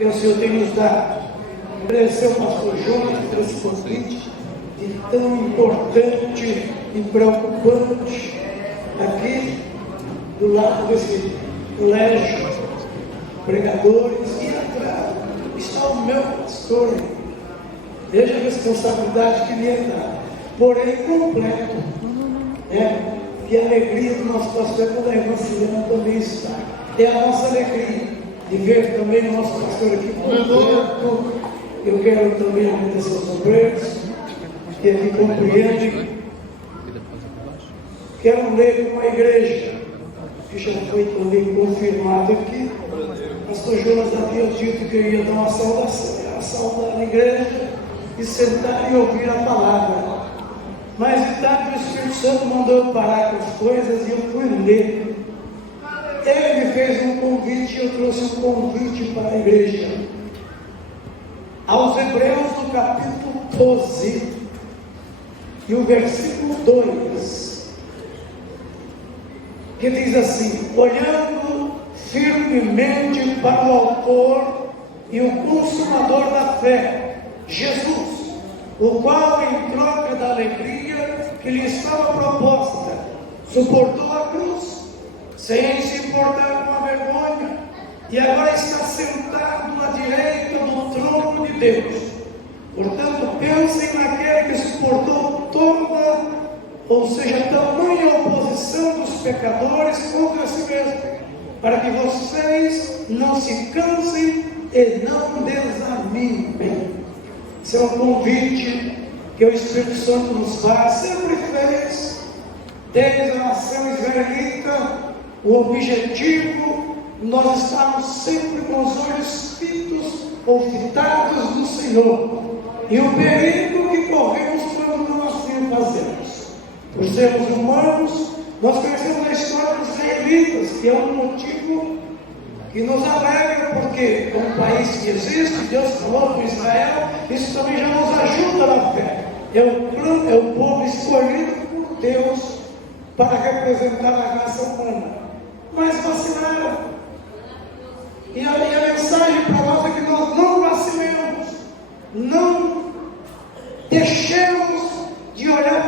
que o Senhor tem nos dado. Agradecer ao pastor Jonas por esse convite de tão importante e preocupante aqui do lado desse colégio, pregadores, e atrás está o meu pastor. Veja a responsabilidade que me é dada, porém completo. E a alegria do nosso pastor quando a irmã Silvana também está. É a nossa alegria de ver também o nosso pastor aqui completo. Eu quero também agradecer aos obreiros que aqui compreendem. Quero ler uma igreja que já foi também confirmado aqui. O pastor Jonas havia dito que eu ia dar uma saudação, saudar a igreja e sentar e ouvir a palavra. Mas de tarde o Espírito Santo mandou eu parar com as coisas e eu fui ler. Ele me fez um convite e eu trouxe um convite para a igreja. Aos Hebreus, no capítulo 12, e o versículo 2, que diz assim: olhando firmemente para o autor e o consumador da fé, Jesus, o qual, em troca da alegria que lhe estava proposta, suportou a cruz, sem se importar com a vergonha, e agora está sentado à direita do trono de Deus. Portanto, pensem naquele que suportou toda, ou seja, tamanha oposição dos pecadores contra si mesmo, para que vocês não se cansem e não desanimem. Esse é um convite que o Espírito Santo nos faz, sempre fez, desde a nação israelita. O objetivo, nós estamos sempre com os olhos fitos ou fitados no Senhor, e o perigo que corremos quando não assim fazemos. Por sermos humanos, nós conhecemos a história dos israelitas, que é um motivo que nos alegra, porque é um país que existe, Deus falou com Israel, isso também já nos ajuda na fé. É o povo escolhido por Deus para representar a raça humana. Mas vacilaram. E a mensagem para nós é que nós não vacilemos, não deixemos de olhar,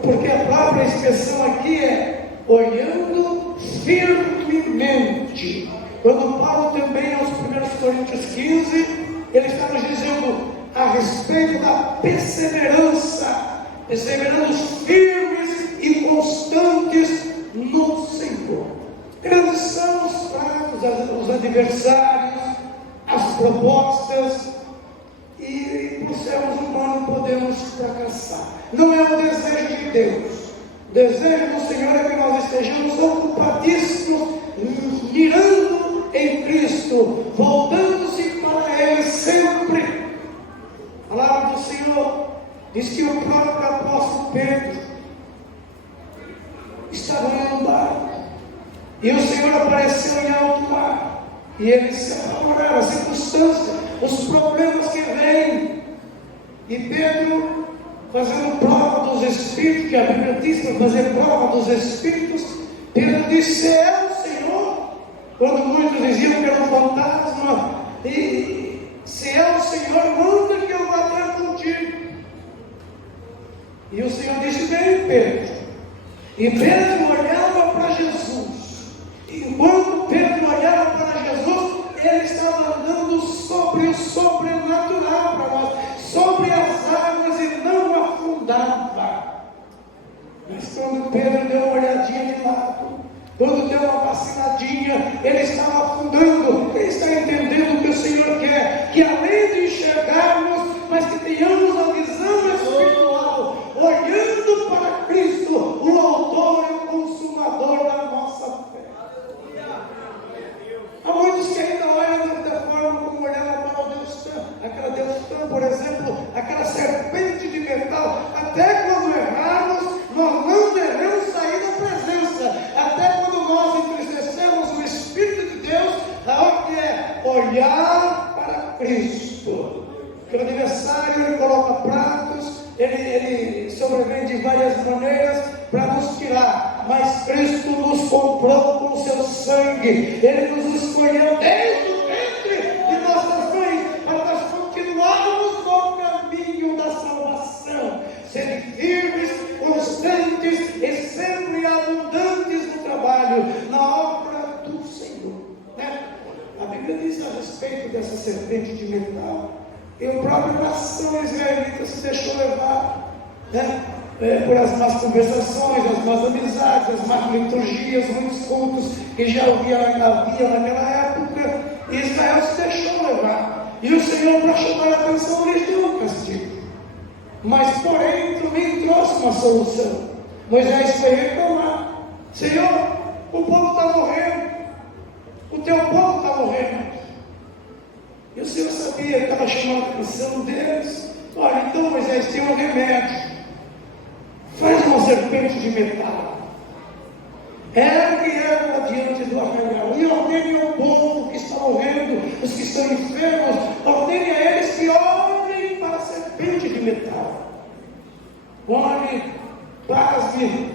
porque a própria expressão aqui é olhando firmemente. Quando Paulo também, aos 1 Coríntios 15, ele está nos dizendo a respeito da perseverança, perseverando firmes e constantes no Senhor. Grandes são os pratos, os adversários, as propostas, e por sermos humanos podemos fracassar. Não é o desejo de Deus. O desejo do Senhor é que nós estejamos ocupadíssimos, mirando em Cristo, voltando-se para Ele sempre. A palavra do Senhor diz que o próprio apóstolo Pedro estava em um barco, e o Senhor apareceu em alto mar, e ele se apavoraram, as circunstâncias, os problemas que vêm, e Pedro, fazendo prova dos Espíritos, que a Bíblia diz para fazer prova dos Espíritos, Pedro disse: é o Senhor, quando muitos diziam que era um fantasma, e se é o Senhor, manda que eu vá ter contigo. E o Senhor disse: vem, Pedro. E Pedro olhava para Jesus. Enquanto Pedro olhava para Jesus, ele estava andando sobre o sobrenatural para nós, sobre as águas, e não afundava. Mas quando Pedro deu uma olhadinha de lado, quando deu uma vaciladinha, ele estava afundando. Ele está entendendo o que o Senhor quer, que além de enxergarmos, mas que tenhamos a visão espiritual, olhando para Cristo, o autor e o consumador da nossa fé. Há muitos que ainda olham da forma como olhavam para o Deus Tã, aquela Deus Tã, por exemplo, aquela serpente de metal. Até quando errarmos, nós não devemos sair da presença. Até quando nós entristecemos o Espírito de Deus, a hora que é olhar para Cristo. Porque o aniversário, ele coloca pratos, ele sobrevém de várias maneiras para nos tirar, mas Cristo nos comprou com o seu sangue, Ele nos escolheu desde o ventre de nossas efeito dessa serpente de metal. E a própria nação israelita se deixou levar, né, por as más conversações, as más amizades, as más liturgias, muitos cultos que já havia naquela época. E Israel se deixou levar. E o Senhor, para chamar a atenção, lhes deu um castigo. Mas, porém, também trouxe uma solução. Moisés foi reclamar: Senhor, o povo está morrendo, o teu povo está morrendo. E o Senhor sabia que estava chamando a atenção deles. Olha, então Moisés, tem um remédio. Faz uma serpente de metal, ergue ela diante do arraial e ordene ao povo que está morrendo, os que estão enfermos, ordene a eles que olhem para a serpente de metal. Olhem, pasme,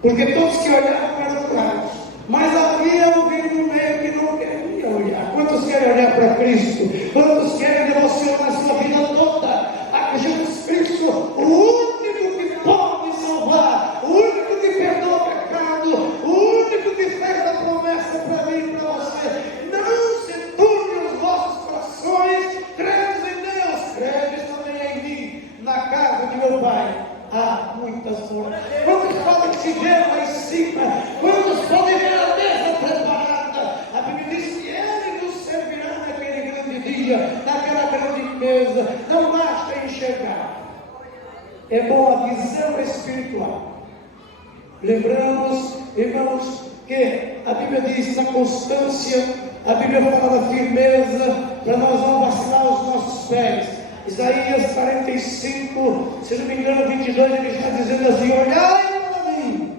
porque todos que olharam eram claros, mas havia alguém no meio que não queria olhar. Quantos querem olhar para Cristo? Quantos querem devocionar na sua vida toda a Jesus Cristo, o único que pode salvar, o único que perdoa o pecado, o único que fez a promessa para mim e para você? Não se turbe os vossos corações, credes em Deus, credes também em mim. Na casa de meu Pai há muitas moradas. Quantos podem se ver lá em cima? Quantos podem ver a mesa preparada? A Bíblia diz que Ele nos servirá naquele grande dia, naquela grande mesa. Não basta enxergar. É boa a visão espiritual. Lembramos, irmãos, que a Bíblia diz na constância, a Bíblia fala da firmeza, para nós não vacilar os nossos pés. Isaías 45, se não me engano, 22, ele está dizendo assim: olhai para mim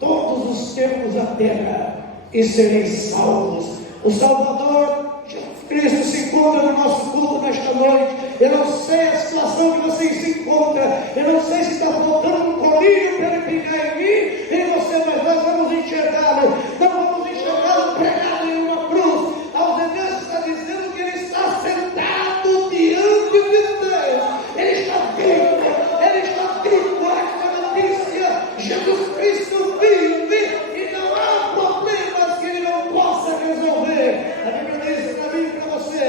todos os tempos da terra e sereis salvos. O Salvador Jesus Cristo se encontra no nosso culto nesta noite. Eu não sei a situação que você se encontra, eu não sei se está faltando um colírio para ele pingar em mim, em você, mas nós vamos enxergá-lo. Não vamos enxergá-lo pregado em uma cruz. Aos Hebreus está dizendo que ele está sentado diante de Deus. Ele está vivo, ele está vivo. Esta notícia: Jesus Cristo vive e não há problemas que ele não possa resolver. A Bíblia diz para mim e para você: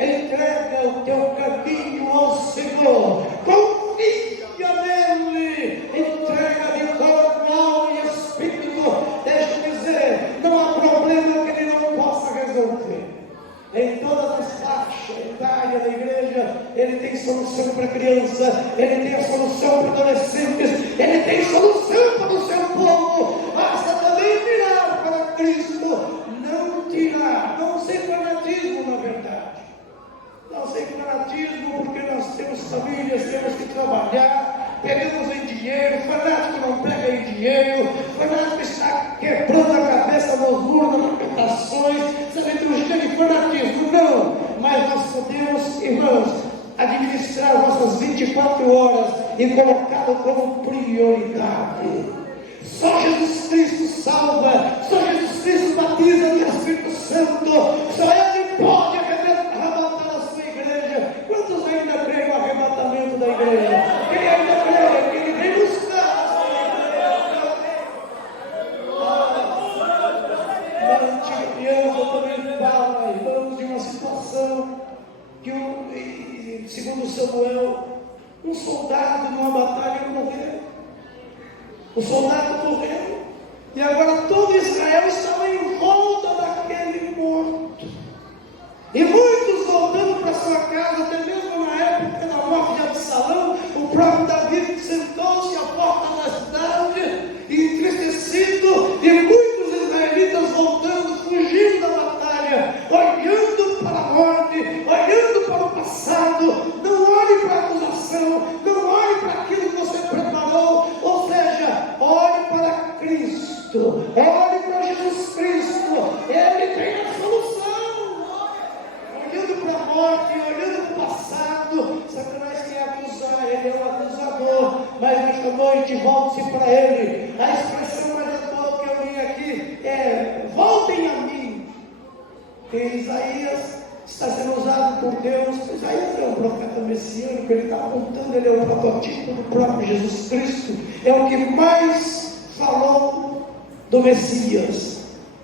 entrega o teu caminho ao Senhor, confia nele, entrega de corpo, alma e espírito. Deixa-me dizer, não há problema que ele não possa resolver. Em todas as faixas etárias da igreja, ele tem solução para criança, ele tem a solução para adolescentes, ele tem solução para o seu povo. Basta também mirar para Cristo, não tirar, não ser fanatismo, na verdade. Não ser fanatismo, porque nós temos famílias, temos que trabalhar, pegamos em dinheiro. Fanático não pega em dinheiro, fanático está quebrando a cabeça nos muros, nas lamentações. Essa liturgia de fanatismo, não. Mas nós podemos, irmãos, administrar nossas 24 horas e colocá-lo como prioridade. Só Jesus Cristo salva, só Jesus Cristo batiza no Espírito Santo, só Ele pode arrebatar a sua igreja. Quantos ainda creem no arrebatamento da igreja? Quem ainda crê que Ele vem buscar? Na antiga aliança também fala, irmãos, de uma situação que, segundo Samuel, um soldado numa batalha morreu. O soldado morreu, e agora todo Israel estava em volta daquele morto. E muitos voltando para sua casa, até mesmo na época da morte de Absalão, o próprio Davi sentou-se à porta da cidade, entristecido, e muitos israelitas voltando, fugindo da batalha, olhando para a morte, olhando para o passado. Não olhe para a acusação, não olhe para aquilo que você preparou, ou seja, olhe para Cristo, olhe para Jesus Cristo, Ele tem a solução. Olhando para a morte, olhando para o passado, Satanás quer acusar, ele é o acusador, mas nesta noite volte-se para Ele. A expressão mais atual que eu li aqui é: voltem a mim. E Isaías está sendo usado por Deus. Isaías é um profeta messiânico, ele está apontando, ele é o protótipo do próprio Jesus Cristo, é o que mais falou do Messias.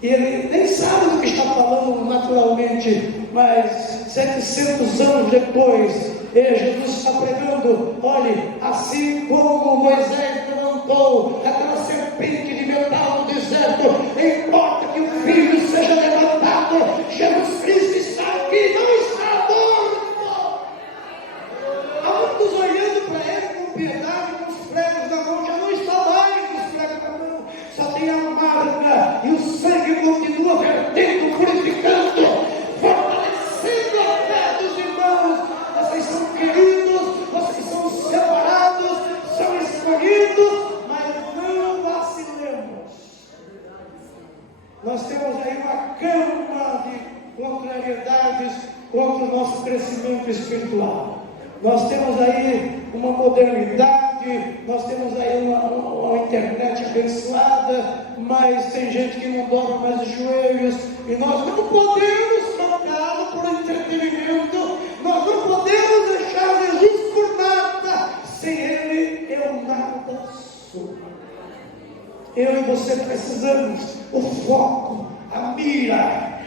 E ele nem sabe do que está falando naturalmente, mas 700 anos depois, Jesus está pregando: olhe, assim como Moisés levantou aquela serpente de metal no deserto, importa que o Filho seja levantado. Jesus Cristo está aqui, não está morto. Há muitos olhando para ele com piedade, com os pregos na mão, já não está mais com os pregos na mão, só tem a marca, e o sangue continua vertendo, purificando, fortalecendo a fé dos irmãos. Vocês são queridos, vocês são separados, são escolhidos, mas não vacilemos. Nós temos aí uma gama de contrariedades contra o nosso crescimento espiritual. Nós temos aí uma modernidade, nós temos aí uma internet abençoada, mas tem gente que não dobra mais os joelhos, e nós não podemos trocá-lo por entretenimento, nós não podemos deixar Jesus por nada. Sem Ele eu nada sou. Eu e você precisamos o foco, a mira.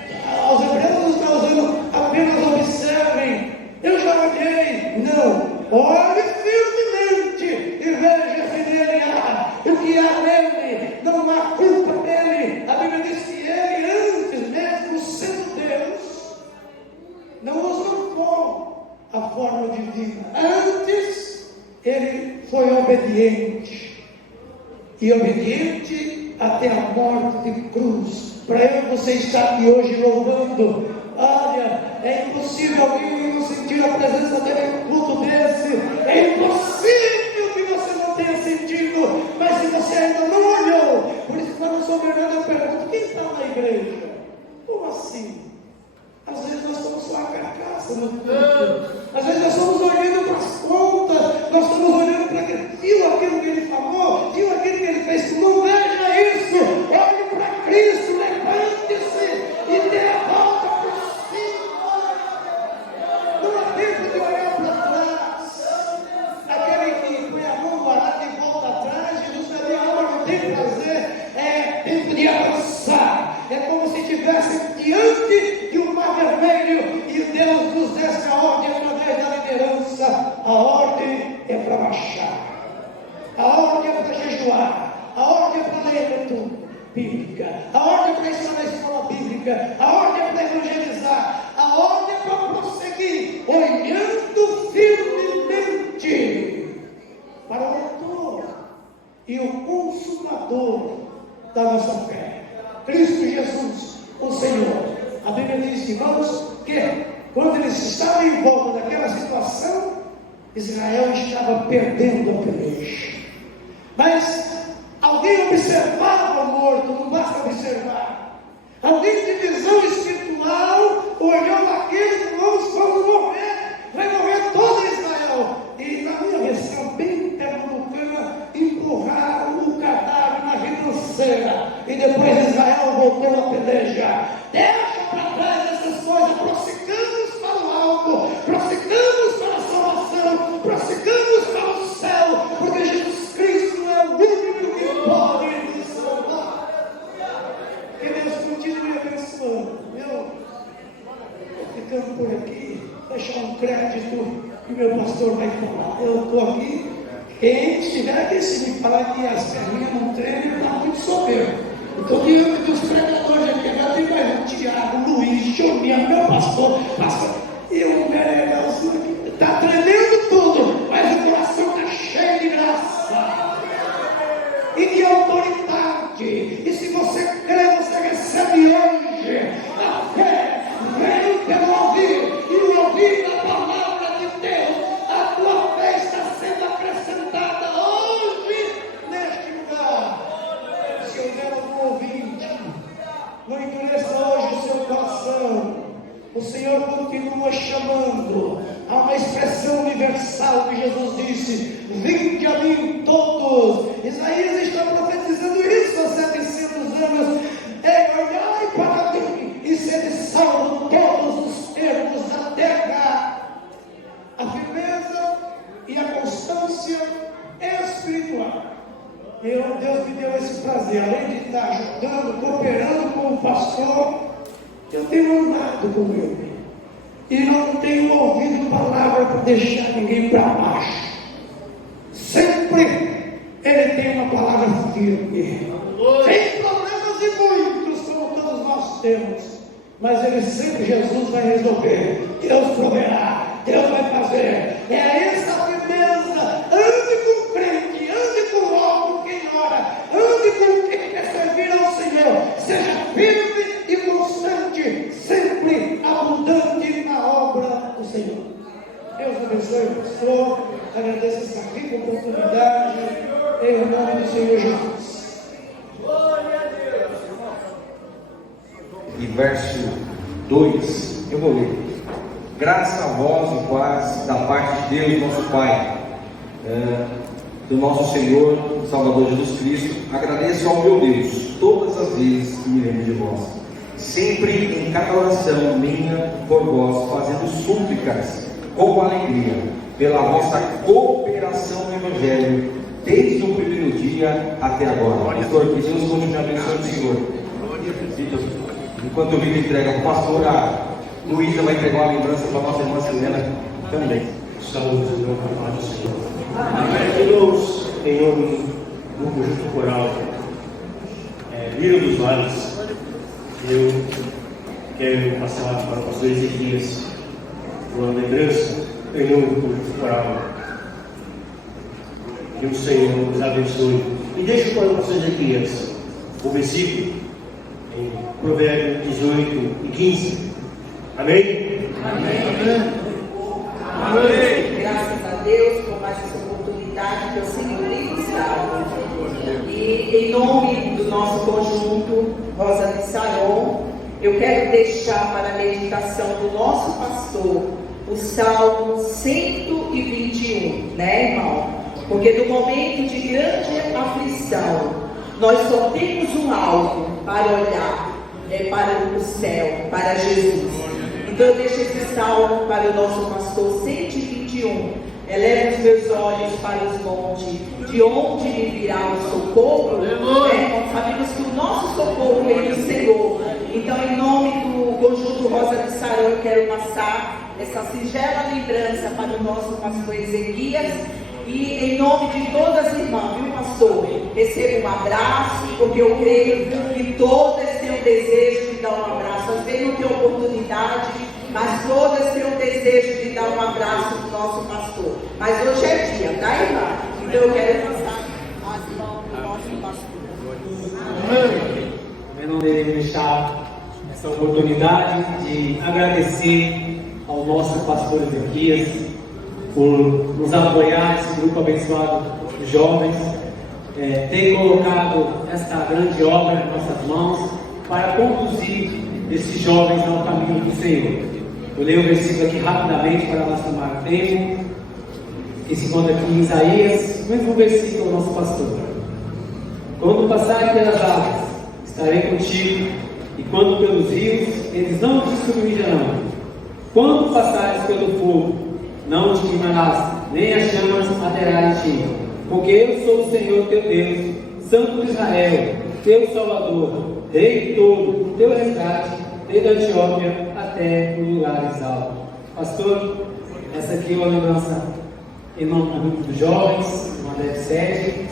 Aos hebreus está usando apenas observem. Eu já olhei, não, olhe firmemente e veja se nele há o que há nele, não há culpa nele. A Bíblia diz que ele, antes mesmo sendo Deus, não usou com a forma divina, antes ele foi obediente, e obediente até a morte de cruz. Para ele você está aqui hoje louvando. Olha, é impossível alguém não sentir a presença dele em um culto desse. É impossível que você não tenha sentido. Mas se você ainda não olhou, por isso que quando eu sou Bernardo, eu pergunto: quem está na igreja? Como assim? Às vezes nós estamos só a carcaça no culto. Às vezes nós estamos olhando para as contas, nós estamos olhando para aquilo, viu aquilo que ele falou, viu aquilo que ele fez. Não veja isso, olhe para Cristo, levante-se e dê a volta por cima. Não há tempo de olhar para trás. Aquele que põe a mão no arado e volta atrás, Jesus vai dizer: não tem prazer, é tempo de avançar. É como se estivesse diante de um mar vermelho e Deus nos desse a ordem através da liderança. A ordem é para marchar, a ordem é para jejuar, a ordem é para ler a leitura bíblica, a ordem é para estar na escola bíblica, a ordem é para evangelizar, a ordem é para prosseguir, olhando firmemente para o autor e o consumador da nossa fé, Cristo Jesus, o Senhor. A Bíblia diz, irmãos, que quando eles estavam em volta daquela situação, Israel estava perdendo a peleja. Mas alguém observava o morto, não basta observar. Alguém de visão espiritual olhou aqueles irmãos, vamos morrer, vai morrer todo Israel. E na minha versão bem pernambucana, empurraram o cadáver na ribanceira. E depois Israel voltou a peleja. Deixa para trás essas coisas, prossigamos para o alto, prossigamos para a salvação, prossigamos para o céu, porque Jesus Cristo é o único que pode nos salvar. Que Deus continue abençoando. Eu estou ficando por aqui, deixar um crédito que meu pastor vai falar. Eu estou aqui, quem estiver aqui, se me falar que as perninhas não tremem, está muito soberbo. Estou diante dos pregadores aqui, agora tem mais um Tiago, Luiz, Joninha, meu pastor, e o Meregalzinho aqui, está tremendo tudo, mas o coração está cheio de graça e de autoridade. E se você crê, você recebe hoje. A fé vem pelo ouvir, e o ouvir da palavra de Deus. A tua fé está sendo acrescentada hoje neste lugar. Se houver algum ouvinte, não endureça hoje o seu coração. O Senhor continua chamando. Há uma expressão universal que Jesus disse: vinde a mim todos. Isaías está profetizando isso há 700 anos. Olhai para mim e sede salvo todos os termos da terra. A firmeza e a constância espiritual. Deus Deus me deu esse prazer, além de estar ajudando, cooperando com o pastor, eu tenho andado com ele. E não tenho ouvido palavra para deixar ninguém para baixo. Sempre ele tem uma palavra firme. Tem problemas e muitos, como todos nós temos. Mas ele sempre, Jesus vai resolver. Deus proverá, Deus vai fazer. É essa firmeza. Ande com crente, ande com o homem, quem ora, ande com quem quer servir ao Senhor. Seja firme e constante, sempre abundante na obra do Senhor. Deus abençoe o pastor. Agradeço essa rica oportunidade. Em nome do Senhor Jesus. E verso 2, eu vou ler. Graça a vós e paz da parte de Deus, nosso Pai, do nosso Senhor, Salvador Jesus Cristo. Agradeço ao meu Deus todas as vezes que me lembro de vós, sempre em cada oração minha por vós, fazendo súplicas com alegria, pela vossa cooperação no Evangelho, desde o primeiro dia até agora. Pastor, que Deus continue abençoando o Senhor. Enquanto o Vitor entrega para o pastor, a Luísa vai entregar uma lembrança para a nossa irmã Silena também. Saúde na paz do Senhor. Irmãos, em nome do conjunto coral Lira dos Vales, eu quero passar para o pastor Ezequias uma lembrança em nome do conjunto coral. Que o Senhor nos abençoe. E deixo para o pastor Ezequias o versículo em Provérbios 18 e 15. Amém? Amém. Amém. Graças a Deus por mais essa oportunidade que o Senhor nos dá. E em nome do nosso conjunto Rosa de Saron, eu quero deixar para a meditação do nosso pastor o Salmo 121, né, irmão? Porque no momento de grande aflição, nós só temos um alvo para olhar, para o céu, para Jesus. Então eu deixo esse salmo para o nosso pastor 121. Eleva os meus olhos para os montes, de onde me virá o socorro? Sabemos que o nosso socorro vem do Senhor. Então, em nome do conjunto Rosa de Saron, eu quero passar essa singela lembrança para o nosso pastor Ezequias. E em nome de todas as irmãs, viu, pastor? Receba um abraço, porque eu creio que todas têm o desejo de dar um abraço. Às vezes não tem oportunidade, mas todas têm o desejo de dar um abraço para o nosso pastor. Mas hoje é dia, tá, irmã? Então eu quero passar as mãos do nosso pastor. Eu não devo deixar essa oportunidade de agradecer ao nosso pastor Ezequias por nos apoiar, esse grupo abençoado de jovens, ter colocado esta grande obra em nossas mãos para conduzir esses jovens ao caminho do Senhor. Eu leio o versículo aqui rapidamente para nós tomar tempo, que se encontra aqui em Isaías, o mesmo versículo do nosso pastor. Quando passares pelas águas, estarei contigo, e quando pelos rios, eles não te submergirão. Quando passares pelo fogo, não te queimarás, nem as chamas arderão em ti, porque eu sou o Senhor teu Deus, Santo de Israel, teu Salvador, Rei todo, teu resgate, desde a Etiópia até os lugares altos. Pastor, essa aqui é uma lembrança em nome do grupo dos jovens, uma 17,